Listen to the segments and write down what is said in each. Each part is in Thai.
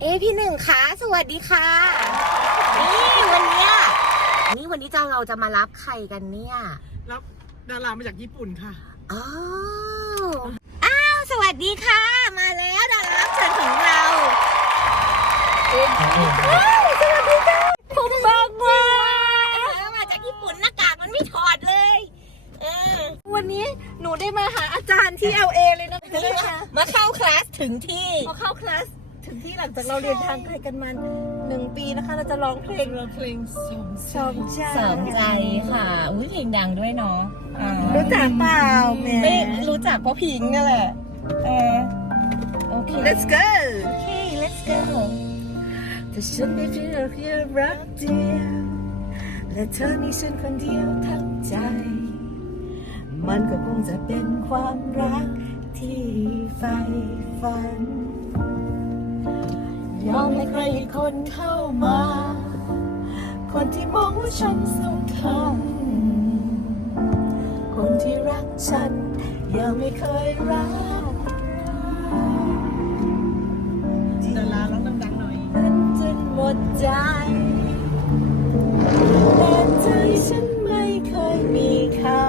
เอ้พี่หนึ่งคะสวัสดีค่ะ นี่วันเนี้ยนี่วันนี้เจ้าเราจะมารับใครกันเนี่ยรับดารามาจากญี่ปุ่นค่ะอ๋ออ้าวสวัสดีค่ะ มาแล้วดารารับเชิญของเราว้าวสวัสดีค่ะผมบอกว่ามาจากญี่ปุ่นหน้ากากมันไม่ถอดเลยเออวันนี้หนูได้มาหาอาจารย์ที่ LA เลยนะนี่นี่มาค่ะมาเข้าคลาสถึงที่พอเข้าคลาส ถึงที่หลังจากเราเรียนทางไกลกันมาหนึ่งปีนะคะ เราจะร้องเพลงเราเพลงสองชอบใจสองใจค่ะ อุ้ยเพลงดังด้วยเนาะอ่ารู้จักเปล่าแหม่ไม่รู้จักเพราะพิงค์นั่นแหละเออโอเค Let's go โอเค let's go ถ้าฉันไม่เพียงเพียงรักเดียวและเธอมีฉันคนเดียวทั้งใจ มันก็คงจะเป็นความรักที่ใฝ่ฝัน ยอมให้ใครอีกคนเข้ามา คนที่มองว่าฉันสำคัญ คนที่รักฉัน ยังไม่เคยรักดาราร้องดังๆหน่อยมันจนหมดใจแต่ใจฉันไม่เคยมีเขา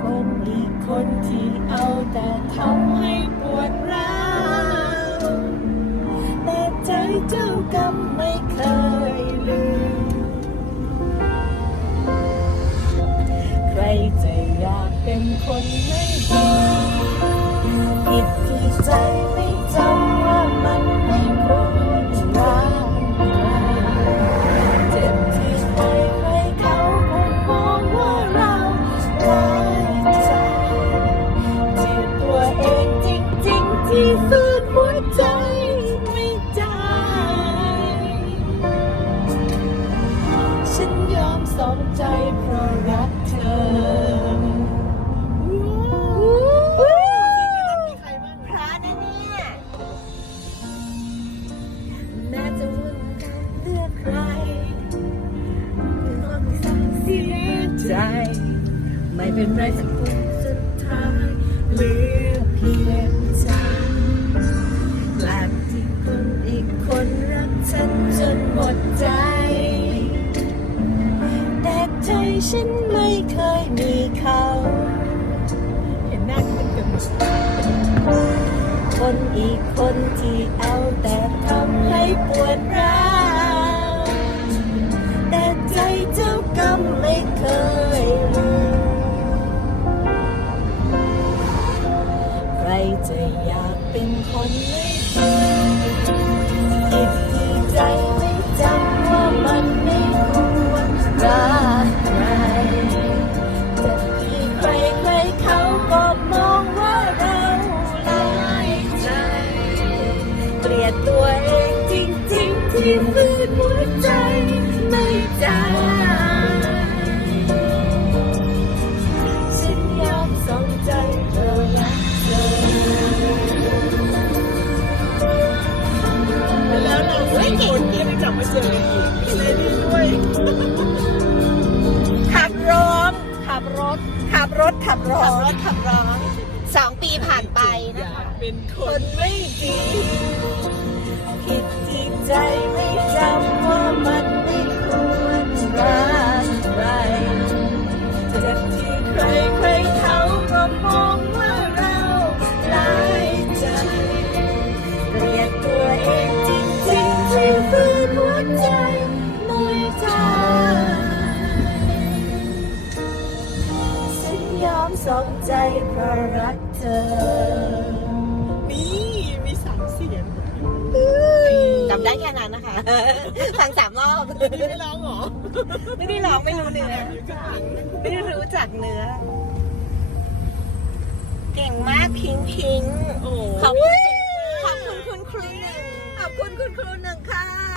คนอีกคนที่เอาแต่ทำให้ คนไม่ดีผิดที่ใจไม่จำว่ามันไม่ควรรักใครเจ็บที่ใครใครเขาคงมองว่าเราร้ายใจเจ็บตัวเองจริงๆ ที่ฝืนหัวใจไม่ได้ฉันยอมสองใจเพราะรัก ไม่เป็นไรสักคนสุดท้ายเหลือเพียงฉันกลับที่คนอีกคนรักฉันจนหมดใจ แต่ใจฉันไม่เคยมีเขาเห็นหน้าที่เป็นกิดมาคนอีกคนที่เอาแต่ทำให้ปวดร้าว จะอยากเป็นคนไม่ดีผิดที่ใจไม่จำว่ามันไม่ควรรักใครแต่ที่ใครใครๆเขาก็มองว่าเราลายใจ เกลียดตัวเองจริงๆ ที่ฝืนหัวใจไม่ได้ จับมาเจอกันอีกมีอะไรดีด้วยขับร้องขับรถ ขับรถขับร้อขับงรถขับร้องสองปีผ่านไปอนะยาคะ กเป็นคคนนไม่ดีคิดจริงใจไม่จำว่ามันไม่ควรรัก ราะรักเธอ นี่มีสามเสียงจำได้แค่นั้นนะคะฟังสามรอบนี่ไม่ร้องเหรอ ไม่ได้ร้องไม่รู้เนื้ออยู่ข้างหลังไม่ได้รู้จักเนื้อ เก่งมากพิงพิงโอ้ขอบคุณขอบคุณคุณครูหนึ่งขอบคุณคุณครูหนึ่งค่ะ